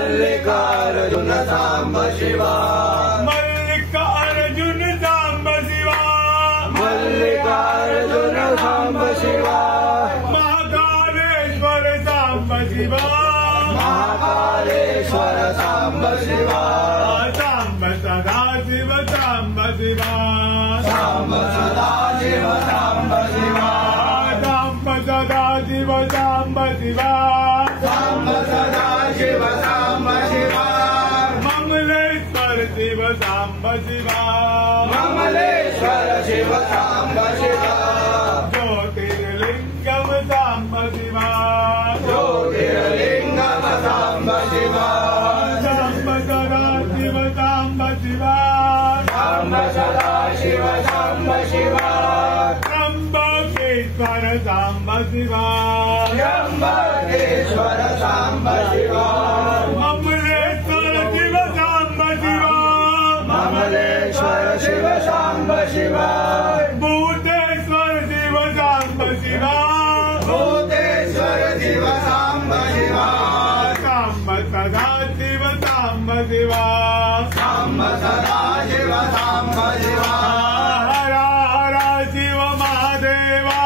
Mallikarjun Samba Shiva Mallikarjun Samba Shiva Mallikarjun Samba Shiva Mahakaleshwar Samba Shiva Mahakaleshwar Samba Shiva Samba Sadashiv Samba Shiva Samba Sadashiv Samba Shiva Samba Sadashiv Samba Shiva Samba Sadashiv Samba Shiva Mamleshwar Shiv Samba Shiva Mamleshwar Shiv Samba Shiva Jyotirlingam Samba Shiva Jyotirlingam Samba Shiva Samba Sadashiv Samba Shiva Samba Sadashiv Samba Shiva Trimbakeshwar Samba Shiva Trimbakeshwar Samba Shiva Mamleshwar Shiv Samba Shiva Mamleshwar Shiv Samba Shiva Bhuteshwar Shiv Samba Shiva Bhuteshwar Shiv Samba Shiva Samba Sadashiv Samba Shiva Samba Sadashiv Samba Shiva हर हर Shiv Mahadeva